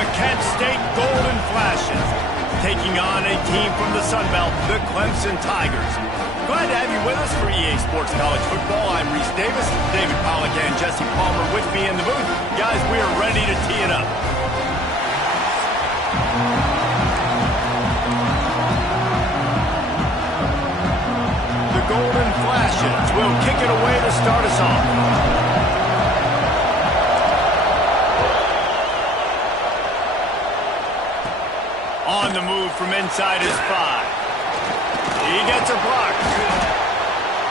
the Kent State Golden Flashes, taking on a team from the Sun Belt, the Clemson Tigers. Glad to have you with us for EA Sports College Football. I'm Reese Davis, David Pollack and Jesse Palmer with me in the booth. Guys, we are ready to tee it up. The Golden Flashes will kick it away to start us off. On the move from inside his 5. He gets a block.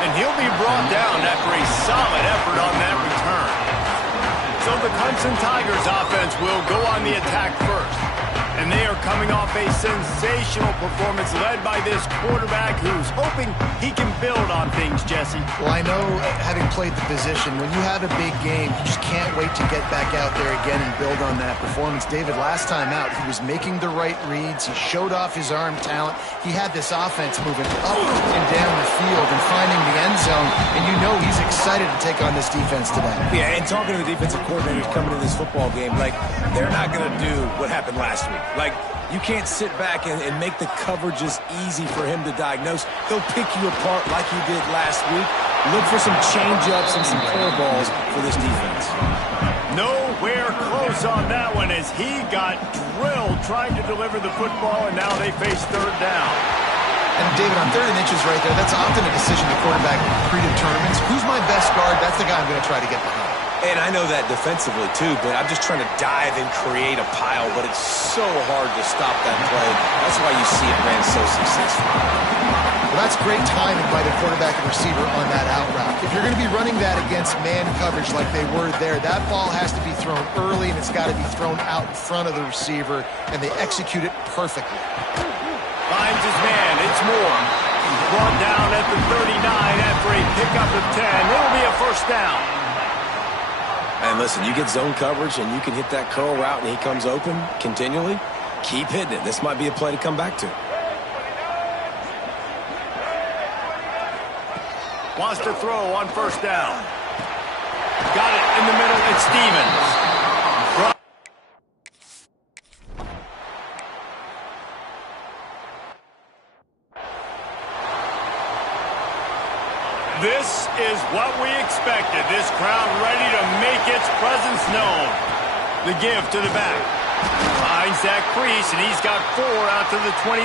And he'll be brought down after a solid effort on that return. So the Clemson Tigers offense will go on the attack first. And they are coming off a sensational performance led by this quarterback who's hoping he can build on things, Jesse. Well, I know, having played the position, when you have a big game, you just can't wait to get back out there again and build on that performance. David, last time out, he was making the right reads. He showed off his arm talent. He had this offense moving up and down the field and finding the end zone. And you know he's excited to take on this defense today. Yeah, and talking to the defensive coordinators coming to this football game, like, they're not going to do what happened last week. Like, you can't sit back and make the coverages easy for him to diagnose. He'll pick you apart like he did last week. Look for some change-ups and some curveballs for this defense. Nowhere close on that one as he got drilled trying to deliver the football, and now they face third down. And David, on 3rd and inches right there, that's often a decision the quarterback predetermines. Who's my best guard? That's the guy I'm going to try to get behind. And I know that defensively, too, but I'm just trying to dive and create a pile, but it's so hard to stop that play. That's why you see it ran so successful. Well, that's great timing by the quarterback and receiver on that out route. If you're going to be running that against man coverage like they were there, that ball has to be thrown early, and it's got to be thrown out in front of the receiver, and they execute it perfectly. Finds his man. It's Moore. He's brought down at the 39 after a pickup of 10. It'll be a first down. And listen, you get zone coverage and you can hit that curl route and he comes open continually, keep hitting it. This might be a play to come back to. Wants to throw on first down. Got it in the middle. It's Stevens. This is what we expected. This crowd ready to make its presence known. The give to the back. Finds that crease, and he's got 4 out to the 29.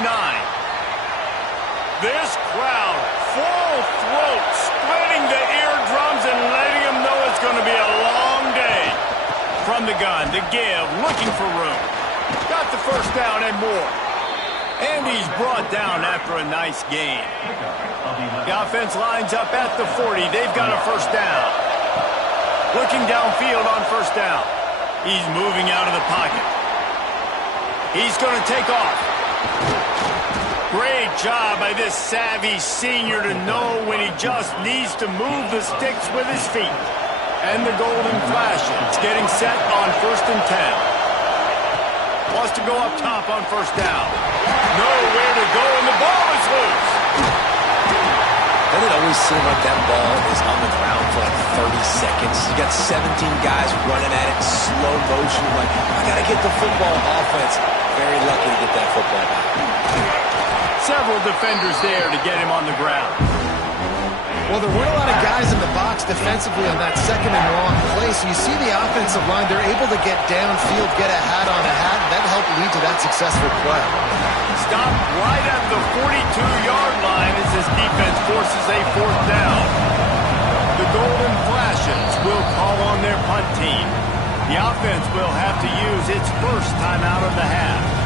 This crowd, full throat, splitting the eardrums and letting them know it's going to be a long day. From the gun, the give, looking for room. Got the first down and more. And he's brought down after a nice gain. The offense lines up at the 40. They've got a first down. Looking downfield on first down. He's moving out of the pocket. He's going to take off. Great job by this savvy senior to know when he just needs to move the sticks with his feet. And the Golden Flashes getting set on 1st and 10. Wants to go up top on first down. Nowhere to go, and the ball is loose. Doesn't it always seem like that ball is on the ground for like 30 seconds? You got 17 guys running at it in slow motion. Like, I got to get the football. Offense, very lucky to get that football back. Several defenders there to get him on the ground. Well, there weren't a lot of guys in the box defensively on that 2nd and long play, so you see the offensive line, they're able to get downfield, get a hat on a hat, and that helped lead to that successful play. Stopped right at the 42-yard line as his defense forces a 4th down. The Golden Flashes will call on their punt team. The offense will have to use its first timeout of the half.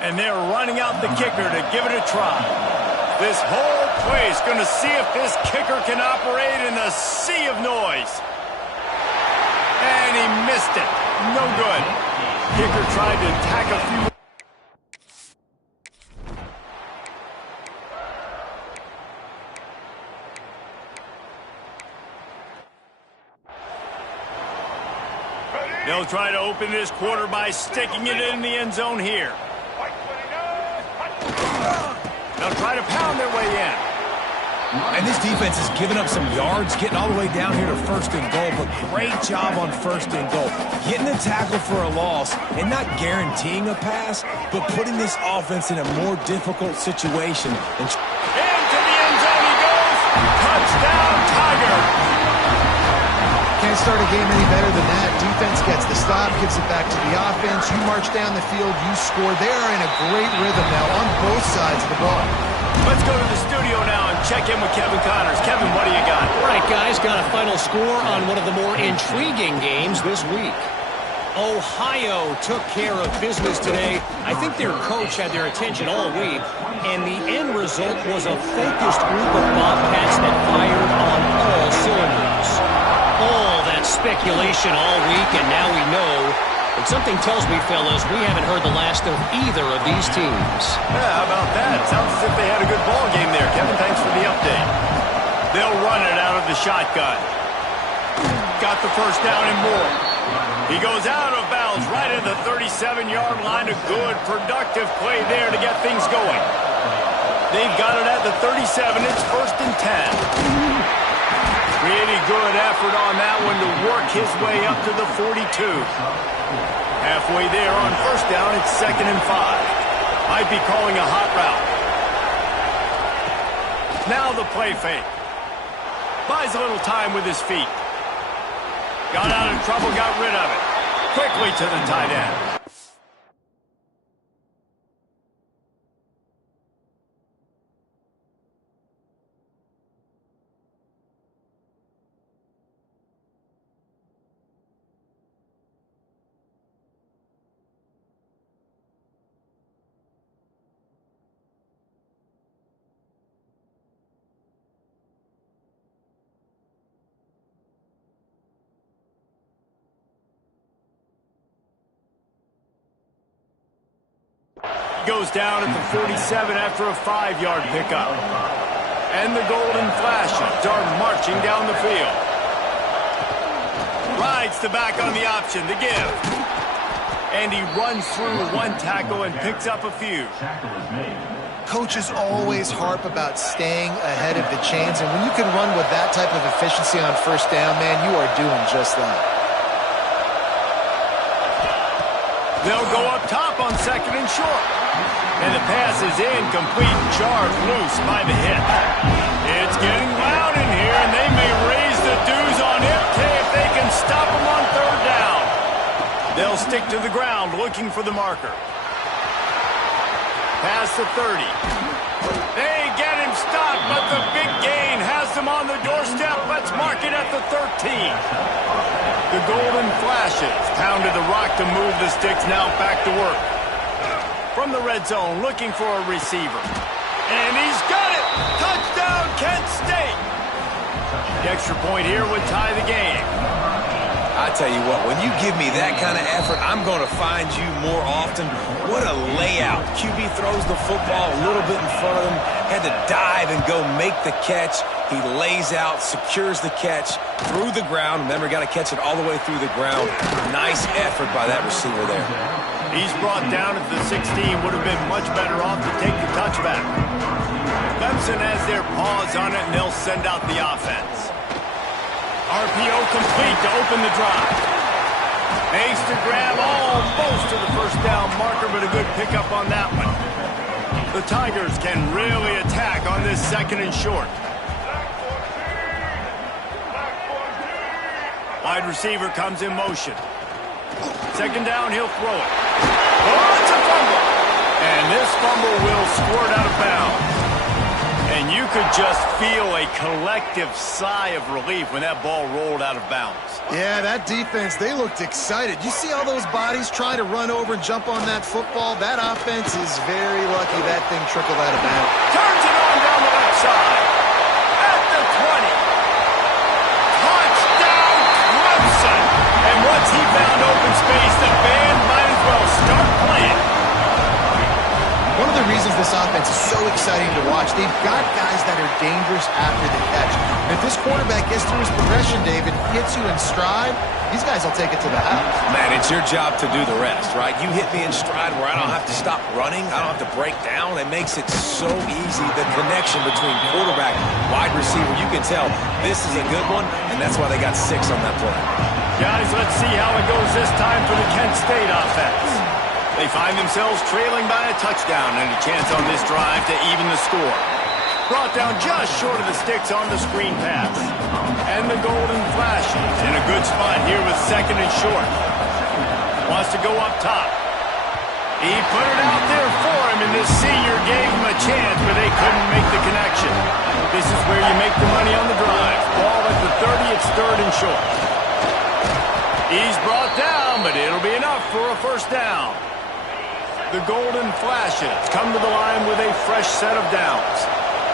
And they're running out the kicker to give it a try. This whole place going to see if this kicker can operate in a sea of noise. And he missed it. No good. Kicker tried to tack a few. They'll try to open this quarter by sticking it in the end zone here. They'll try to pound their way in. And this defense has given up some yards, getting all the way down here to first and goal, but great job on first and goal. Getting a tackle for a loss and not guaranteeing a pass, but putting this offense in a more difficult situation. Into the end zone he goes. Touchdown, Tiger. Can't start a game any better than that. Defense gets the stop, gives it back to the offense. You march down the field, you score. They are in a great rhythm now on both sides of the ball. Let's go to the studio now and check in with Kevin Connors. Kevin, what do you got? All right, guys, got a final score on one of the more intriguing games this week. Ohio took care of business today. I think their coach had their attention all week, and the end result was a focused group of Bobcats that fired on all cylinders. All that speculation all week, and now we know. But something tells me, fellas, we haven't heard the last of either of these teams. Yeah, how about that? Sounds as if they had a good ball game there. Kevin, thanks for the update. They'll run it out of the shotgun. Got the first down and more. He goes out of bounds right at the 37-yard line. A good, productive play there to get things going. They've got it at the 37. It's first and 10. Really good effort on that one to work his way up to the 42. Halfway there on first down, it's 2nd and 5. Might be calling a hot route. Now the play fake. Buys a little time with his feet. Got out of trouble, got rid of it. Quickly to the tight end. Goes down at the 47 after a 5-yard pickup. And the Golden Flashes are marching down the field. Rides the back on the option to give. And he runs through one tackle and picks up a few. Coaches always harp about staying ahead of the chains, and when you can run with that type of efficiency on first down, man, you are doing just that. They'll go up top on 2nd and short. And the pass is incomplete, charged loose by the hit. It's getting loud in here, and they may raise the dues on it if they can stop him on 3rd down. They'll stick to the ground looking for the marker. Past the 30. They get him stopped, but the big gain has them on the doorstep. Let's mark it at the 13. The Golden Flashes pounded the rock to move the sticks, now back to work. From the red zone, looking for a receiver. And he's got it! Touchdown, Kent State! The extra point here would tie the game. I tell you what, when you give me that kind of effort, I'm going to find you more often. What a layout. QB throws the football a little bit in front of him, had to dive and go make the catch. He lays out, secures the catch through the ground. Remember, got to catch it all the way through the ground. Nice effort by that receiver there. He's brought down at the 16. Would have been much better off to take the touchback. Clemson has their paws on it, and they'll send out the offense. RPO complete to open the drive. Makes the grab almost to the first down marker, but a good pickup on that one. The Tigers can really attack on this 2nd and short. Wide receiver comes in motion. 2nd down, he'll throw it. Oh, it's a fumble. And this fumble will squirt out of bounds. And you could just feel a collective sigh of relief when that ball rolled out of bounds. Yeah, that defense, they looked excited. You see all those bodies trying to run over and jump on that football? That offense is very lucky that thing trickled out of bounds. Turns it on down the left side. At the 20. Touchdown, Clemson. And once he found open space, the band might as well start playing. One of the reasons this offense is so exciting to watch, they've got guys that are dangerous after the catch. And if this quarterback gets through his progression, David, hits you in stride, these guys will take it to the house. Man, it's your job to do the rest, right? You hit me in stride where I don't have to stop running. I don't have to break down. It makes it so easy. The connection between quarterback, wide receiver, you can tell this is a good one, and that's why they got 6 on that play. Guys, let's see how it goes this time for the Kent State offense. They find themselves trailing by a touchdown and a chance on this drive to even the score. Brought down just short of the sticks on the screen pass. And the Golden Flashes in a good spot here with 2nd and short. Wants to go up top. He put it out there for him, and this senior gave him a chance, but they couldn't make the connection. This is where you make the money on the drive. Ball at the 30, it's 3rd and short. He's brought down, but it'll be enough for a first down. The Golden Flashes come to the line with a fresh set of downs.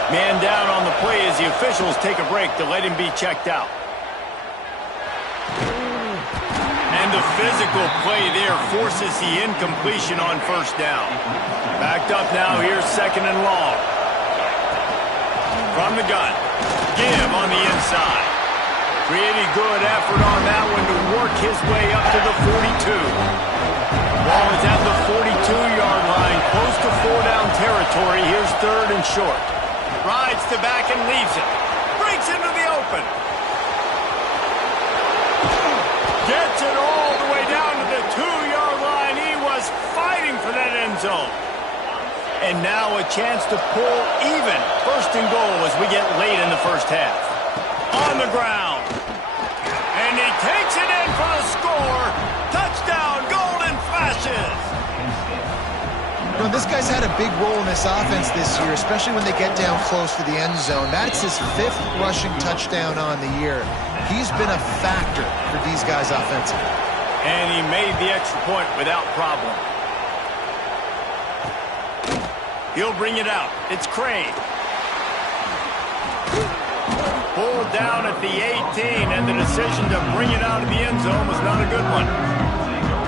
Man down on the play as the officials take a break to let him be checked out. And the physical play there forces the incompletion on first down. Backed up now, here's 2nd and long. From the gun, Give on the inside. Pretty good effort on that one to work his way up to the 42. Ball is at the 42-yard line, close to 4-down territory. Here's 3rd and short. Rides to back and leaves it. Breaks into the open. Gets it all the way down to the 2-yard line. He was fighting for that end zone. And now a chance to pull even. 1st and goal as we get late in the first half. On the ground. And he takes it in for the score. Touchdown, Golden Flashes. You know, this guy's had a big role in this offense this year, especially when they get down close to the end zone. That's his 5th rushing touchdown on the year. He's been a factor for these guys offensively. And he made the extra point without problem. He'll bring it out. It's Crane. Pulled down at the 18, and the decision to bring it out of the end zone was not a good one.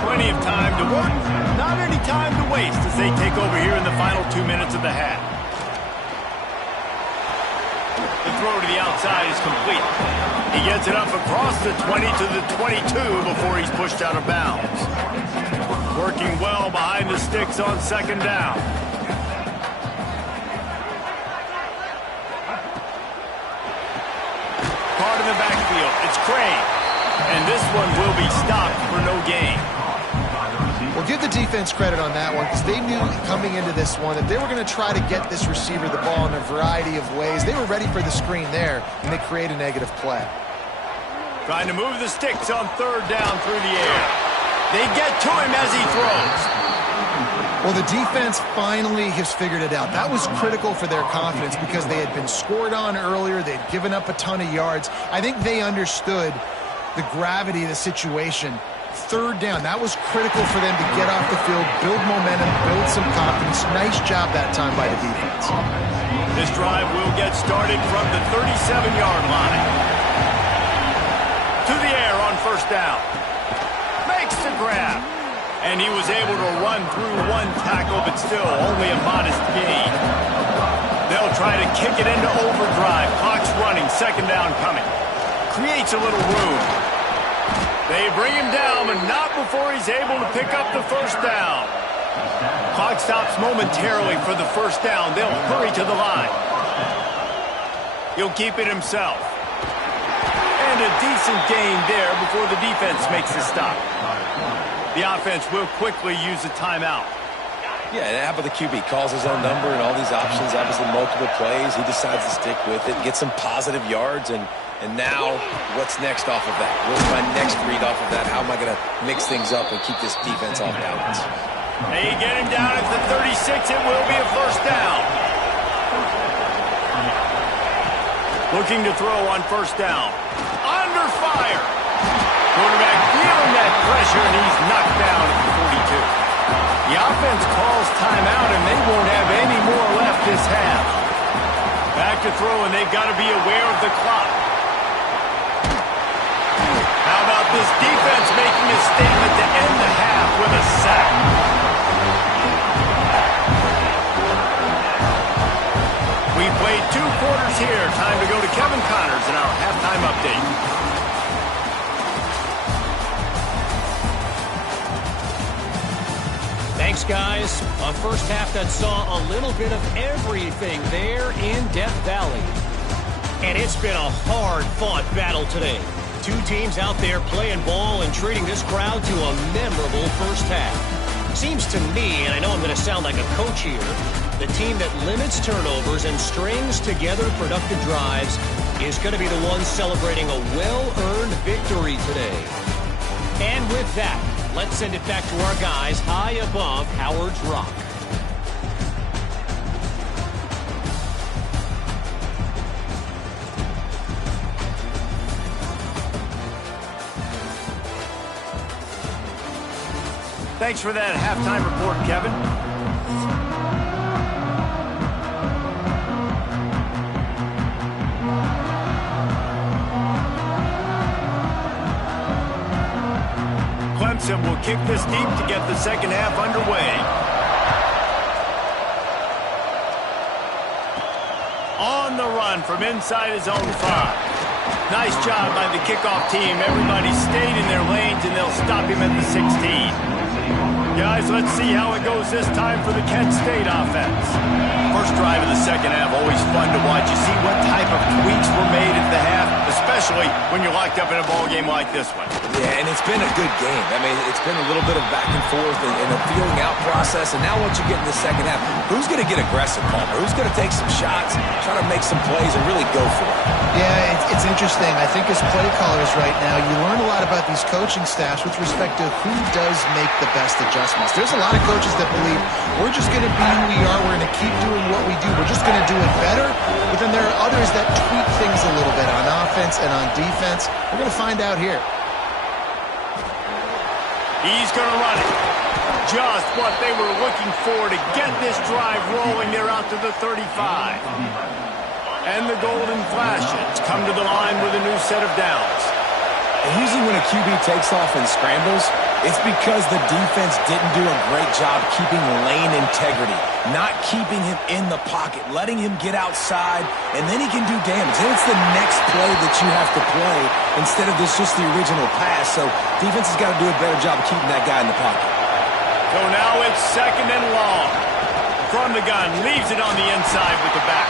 Plenty of time to work, not any time to waste as they take over here in the final 2 minutes of the half. The throw to the outside is complete. He gets it up across the 20 to the 22 before he's pushed out of bounds. Working well behind the sticks on 2nd down. Caught in the backfield. It's Crane. And this one will be stopped for no gain. Well, give the defense credit on that one because they knew coming into this one that they were going to try to get this receiver the ball in a variety of ways. They were ready for the screen there, and they create a negative play. Trying to move the sticks on 3rd down through the air. They get to him as he throws. Well, the defense finally has figured it out. That was critical for their confidence because they had been scored on earlier. They'd given up a ton of yards. I think they understood the gravity of the situation. 3rd down, that was critical for them to get off the field, build momentum, build some confidence. Nice job that time by the defense. This drive will get started from the 37-yard line. To the air on 1st down. Makes the grab. And he was able to run through one tackle, but still only a modest gain. They'll try to kick it into overdrive. Clock's running, 2nd down coming. Creates a little room. They bring him down, but not before he's able to pick up the 1st down. Clock stops momentarily for the 1st down. They'll hurry to the line. He'll keep it himself. And a decent gain there before the defense makes the stop. The offense will quickly use a timeout. Yeah, and how about the QB? Calls his own number and all these options, obviously multiple plays. He decides to stick with it, get some positive yards, and now what's next off of that? What's my next read off of that? How am I going to mix things up and keep this defense off balance? They get him down at the 36. It will be a 1st down. Looking to throw on first down. Under fire. Quarterback feeling that pressure, and he's knocked down at the 42. The offense calls timeout, and they won't have any more left this half. Back to throw, and they've got to be aware of the clock. How about this defense making a statement to end the half with a sack? We played 2 quarters here. Time to go to Kevin Connors in our halftime update. Thanks, guys. A first half that saw a little bit of everything there in Death Valley. And it's been a hard-fought battle today. 2 teams out there playing ball and treating this crowd to a memorable first half. Seems to me, and I know I'm going to sound like a coach here, the team that limits turnovers and strings together productive drives is going to be the one celebrating a well-earned victory today. And with that, let's send it back to our guys high above Howard's Rock. Thanks for that halftime report, Kevin. Clemson will kick this deep to get the second half underway. On the run from inside his own 5. Nice job by the kickoff team. Everybody stayed in their lanes, and they'll stop him at the 16. Guys, let's see how it goes this time for the Kent State offense. First drive of the second half, always fun to watch. You see what type of tweaks were made at the half, especially when you're locked up in a ball game like this one. Yeah, and it's been a good game. I mean, it's been a little bit of back and forth and a feeling out process. And now once you get in the second half, who's going to get aggressive, Palmer? Who's going to take some shots, try to make some plays, and really go for it? Yeah, it's interesting. I think as play callers right now, you learn a lot about these coaching staffs with respect to who does make the best adjustments. There's a lot of coaches that believe we're just going to be who we are. We're going to keep doing what we do. We're just going to do it better. But then there are others that tweak things a little bit on offense and on defense. We're going to find out here. He's going to run it. Just what they were looking for to get this drive rolling. They're out to the 35. And the Golden Flashes come to the line with a new set of downs. And usually when a QB takes off and scrambles, it's because the defense didn't do a great job keeping lane integrity, not keeping him in the pocket, letting him get outside, and then he can do damage. Then it's the next play that you have to play instead of just the original pass. So defense has got to do a better job of keeping that guy in the pocket. So now it's second and long. From the gun, leaves it on the inside with the back.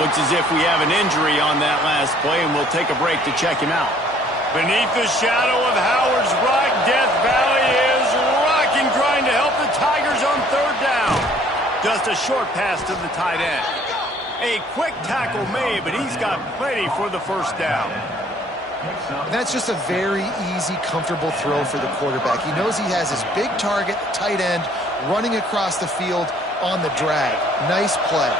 Looks as if we have an injury on that last play, and we'll take a break to check him out. Beneath the shadow of Howard's Rock, Death Valley is rocking, trying to help the Tigers on third down. Just a short pass to the tight end. A quick tackle made, but he's got plenty for the first down. That's just a very easy, comfortable throw for the quarterback. He knows he has his big target, tight end, running across the field on the drag. Nice play.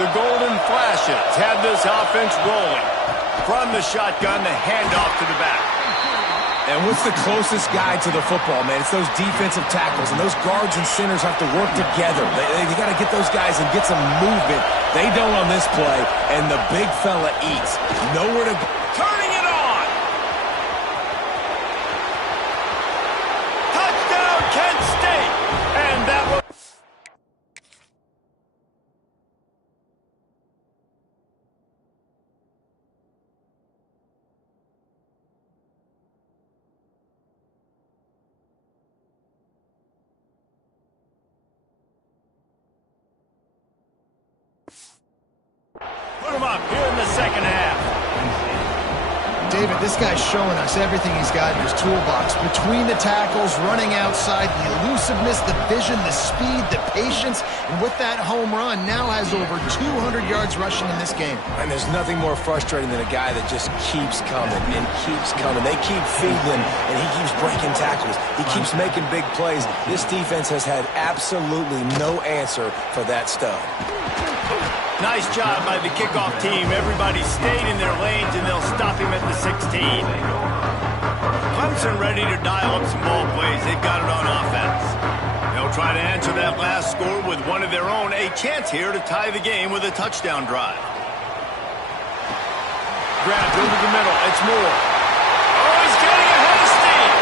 The Golden Flashes had this offense rolling. From the shotgun, the handoff to the back. And what's the closest guy to the football, man? It's those defensive tackles, and those guards and centers have to work together. They got to get those guys and get some movement. They don't on this play, and the big fella eats. Nowhere to go. Turning it on. Touchdown, Kent State. And that was... Put him up here in the second half. David, this guy's showing us everything he's got in his toolbox. Between the tackles, running outside, the elusiveness, the vision, the speed, the patience, and with that home run, now has over 200 yards rushing in this game. And there's nothing more frustrating than a guy that just keeps coming and keeps coming. They keep feeding him, and he keeps breaking tackles. He keeps making big plays. This defense has had absolutely no answer for that stud. Nice job by the kickoff team. Everybody stayed in their lanes, and they'll stop him at the 16. Clemson ready to dial up some ball plays. They've got it on offense. They'll try to answer that last score with one of their own. A chance here to tie the game with a touchdown drive. Grabbed over the middle. It's Moore. Oh, he's getting ahead of steam.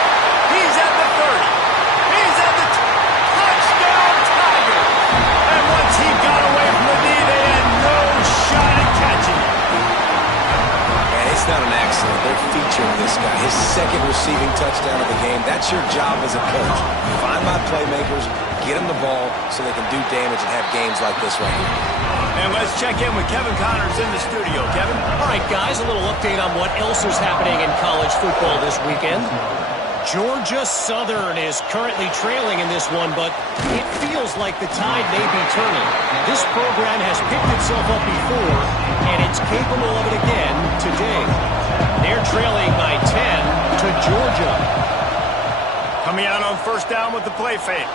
He's at the 30. He's at the touchdown Tiger. And once he got away from the knee, they had no shot at catching him. Man, it's not an accident. They're featuring this guy. His second receiving touchdown of the game. That's your job as a coach. Find my playmakers, get them the ball so they can do damage and have games like this right here. And let's check in with Kevin Connors in the studio. Kevin? All right, guys, a little update on what else is happening in college football this weekend. Georgia Southern is currently trailing in this one, but it feels like the tide may be turning. This program has picked itself up before, and it's capable of it again today. They're trailing by 10 to Georgia. Coming out on first down with the play fake.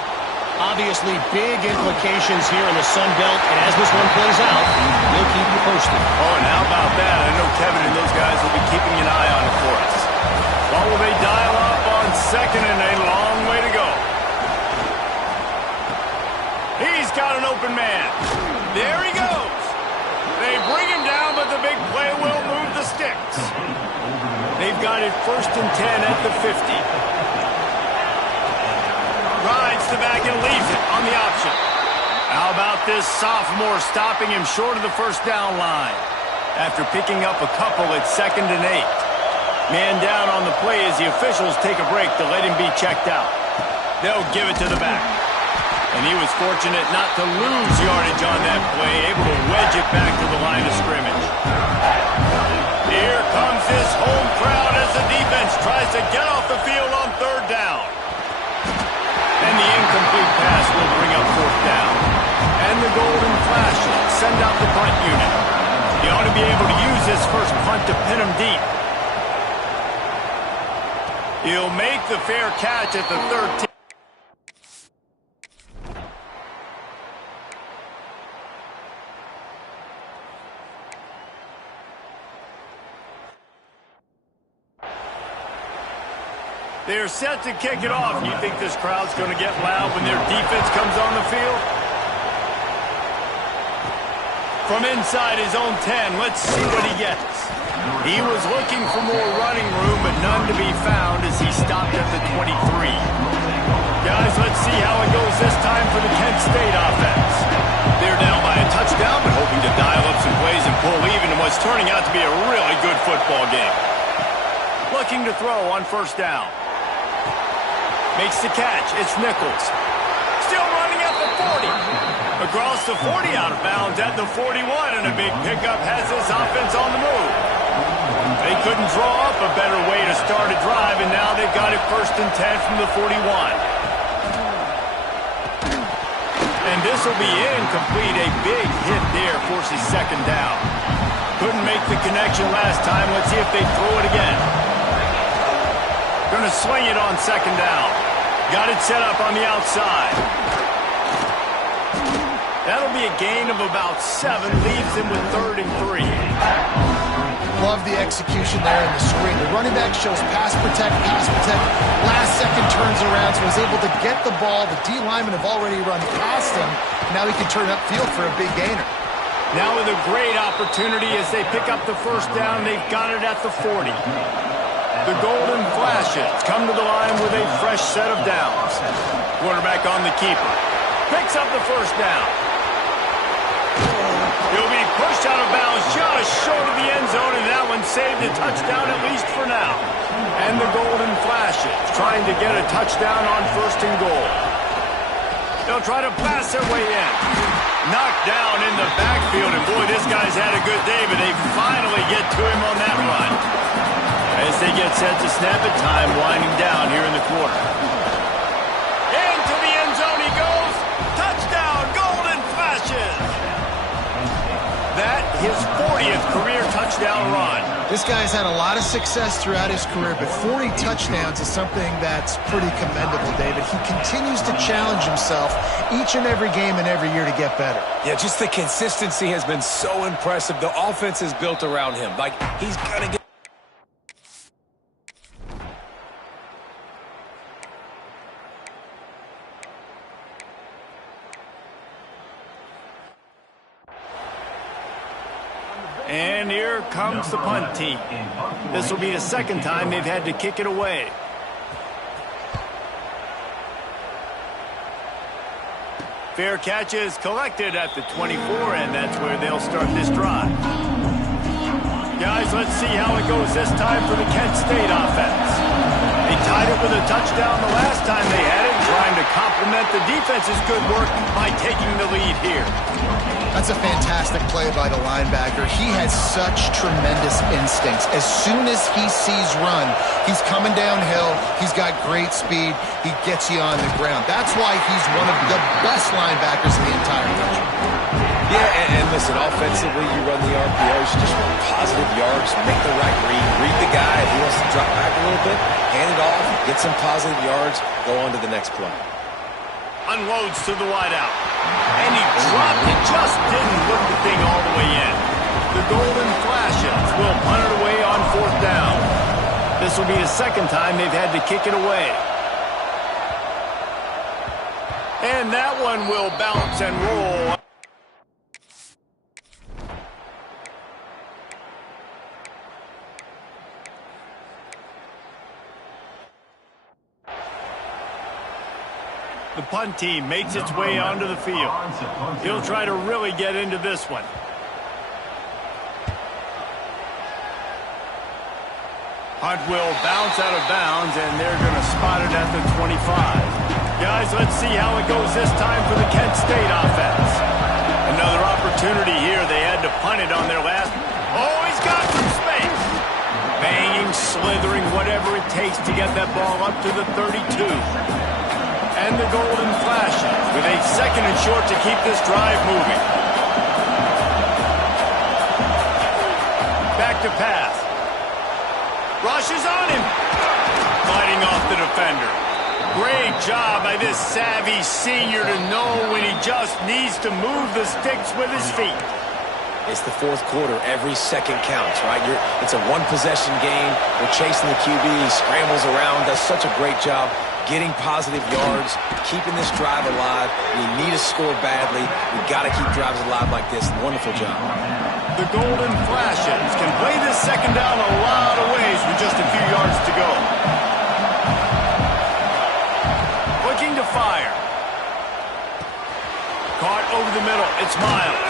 Obviously, big implications here in the Sun Belt, and as this one plays out, we'll keep you posted. Oh, and how about that? I know Kevin and those guys will be keeping an eye on it for us. What will they dial up on second and a long way to go? He's got an open man. There he goes. They bring him down, but the big play will move the sticks. They've got it first and 10 at the 50. Rides the back and leaves it on the option. How about this sophomore stopping him short of the first down line? After picking up a couple at second and 8. Man down on the play as the officials take a break to let him be checked out. They'll give it to the back. And he was fortunate not to lose yardage on that play, able to wedge it back to the line of scrimmage. Here comes this home crowd as the defense tries to get off the field on third down. And the incomplete pass will bring up fourth down. And the Golden Flashes send out the punt unit. He ought to be able to use this first punt to pin him deep. He'll make the fair catch at the 13. They're set to kick it off. You think this crowd's going to get loud when their defense comes on the field? From inside his own 10, let's see what he gets. He was looking for more running room, but none to be found as he stopped at the 23. Guys, let's see how it goes this time for the Kent State offense. They're down by a touchdown, but hoping to dial up some plays and pull even in what's turning out to be a really good football game. Looking to throw on first down. Makes the catch. It's Nichols. Still running at the 40. Across the 40, out of bounds at the 41, and a big pickup has this offense on the move. They couldn't draw up a better way to start a drive, and now they've got it first and 10 from the 41. And this will be incomplete. A big hit there forces second down. Couldn't make the connection last time. Let's see if they throw it again. Going to swing it on second down. Got it set up on the outside. That'll be a gain of about 7. Leaves him with 3rd and 3. Love the execution there in the screen. The running back shows pass protect. Last second turns around, so he's able to get the ball. The D linemen have already run past him. Now he can turn upfield for a big gainer. Now with a great opportunity as they pick up the first down. They've got it at the 40. The Golden Flashes come to the line with a fresh set of downs. Quarterback on the keeper. Picks up the first down. He'll be pushed out of bounds just short of the end zone, and that one saved a touchdown at least for now. And the Golden Flashes trying to get a touchdown on first and goal. They'll try to pass their way in. Knocked down in the backfield, and boy, this guy's had a good day, but they finally get to him on that run. As they get set to snap it, time winding down here in the quarter. Into the end zone he goes. Touchdown, Golden Flashes. That his 40th career touchdown run. This guy's had a lot of success throughout his career, but 40 touchdowns is something that's pretty commendable, David. He continues to challenge himself each and every game and every year to get better. Yeah, just the consistency has been so impressive. The offense is built around him. Like, he's going to get... And here comes the punt team. This will be the second time they've had to kick it away. Fair catch is collected at the 24, and that's where they'll start this drive. Guys, let's see how it goes this time for the Kent State offense. They tied it with a touchdown the last time they had it, trying to complement the defense's good work by taking the lead here. That's a fantastic play by the linebacker. He has such tremendous instincts. As soon as he sees run, he's coming downhill. He's got great speed. He gets you on the ground. That's why he's one of the best linebackers in the entire country. Yeah, and listen, offensively, you run the RPOs, you just run positive yards, make the right read the guy. If he wants to drop back a little bit, hand it off, get some positive yards, go on to the next play. Unloads to the wideout. And he dropped it, just didn't look the thing all the way in. The Golden Flashes will punt it away on 4th down. This will be the second time they've had to kick it away. And that one will bounce and roll. The punt team makes its way onto the field. He'll try to really get into this one. Punt will bounce out of bounds, and they're going to spot it at the 25. Guys, let's see how it goes this time for the Kent State offense. Another opportunity here. They had to punt it on their last. Oh, he's got some space. Banging, slithering, whatever it takes to get that ball up to the 32. And the Golden Flashes with a 2nd and short to keep this drive moving. Back to pass. Rushes on him. Fighting off the defender. Great job by this savvy senior to know when he just needs to move the sticks with his feet. It's the 4th quarter. Every second counts, right? It's a one-possession game. We're chasing the QB. He scrambles around, does such a great job getting positive yards, keeping this drive alive. We need to score badly. We've got to keep drives alive like this. Wonderful job. The Golden Flashes can play this second down a lot of ways with just a few yards to go. Looking to fire. Caught over the middle. It's Miles.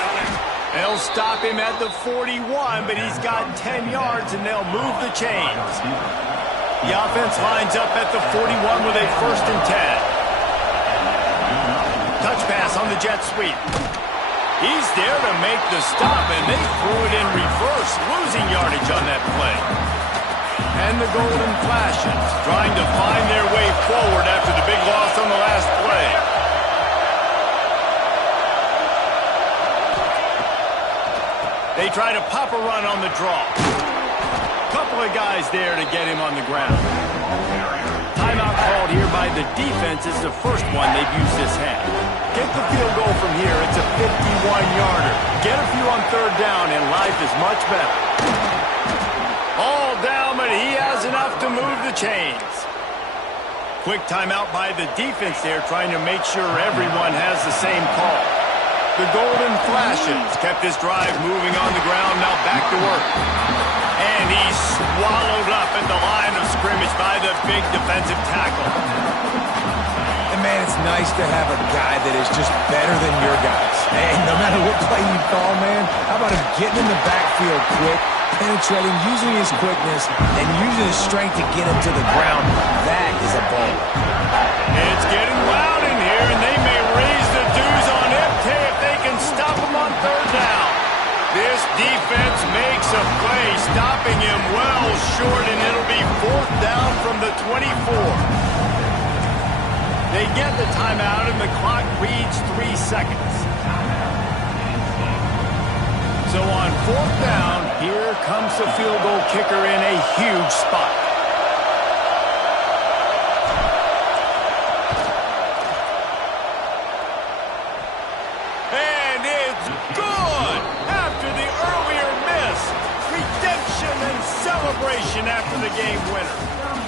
They'll stop him at the 41, but he's got 10 yards, and they'll move the chains. The offense lines up at the 41 with a 1st and 10. Touch pass on the jet sweep. He's there to make the stop, and they threw it in reverse, losing yardage on that play. And the Golden Flashes trying to find their way forward after the big loss on the last play. They try to pop a run on the draw. Couple of guys there to get him on the ground. Timeout called here by the defense. It's the first one they've used this half. Get the field goal from here. It's a 51-yarder. Get a few on 3rd down, and life is much better. All down, but he has enough to move the chains. Quick timeout by the defense there, trying to make sure everyone has the same call. The Golden Flashes kept this drive moving on the ground. Now back to work. And he's swallowed up at the line of scrimmage by the big defensive tackle. And, man, it's nice to have a guy that is just better than your guys. And no matter what play you call, man, how about him getting in the backfield quick, penetrating, using his quickness, and using his strength to get him to the ground. That is a ball. It's getting loud in here, and they may raise the dues on MT if they can stop him on 3rd down. This defense makes a play, stopping him well short, and it'll be 4th down from the 24. They get the timeout, and the clock reads 3 seconds. So So on fourth down, here comes the field goal kicker in a huge spot. And it's good! After the earlier miss, redemption and celebration after the game winner.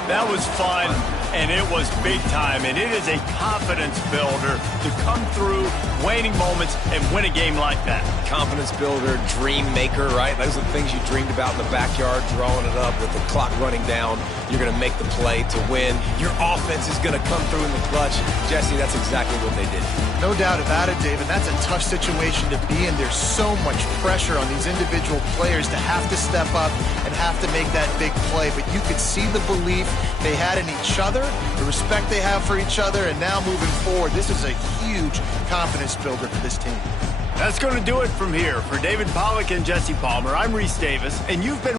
That was fun, and it was big time, and it is a confidence builder to come through waning moments and win a game like that. Confidence builder, dream maker, right? Those are the things you dreamed about in the backyard, throwing it up with the clock running down. You're going to make the play to win. Your offense is going to come through in the clutch. Jesse, that's exactly what they did. No doubt about it, David. That's a tough situation to be in. There's so much pressure on these individual players to have to step up and have to make that big play. But you could see the belief they had in each other, the respect they have for each other, and now moving forward, this is a huge confidence builder for this team. That's going to do it from here. For David Pollack and Jesse Palmer, I'm Reese Davis, and you've been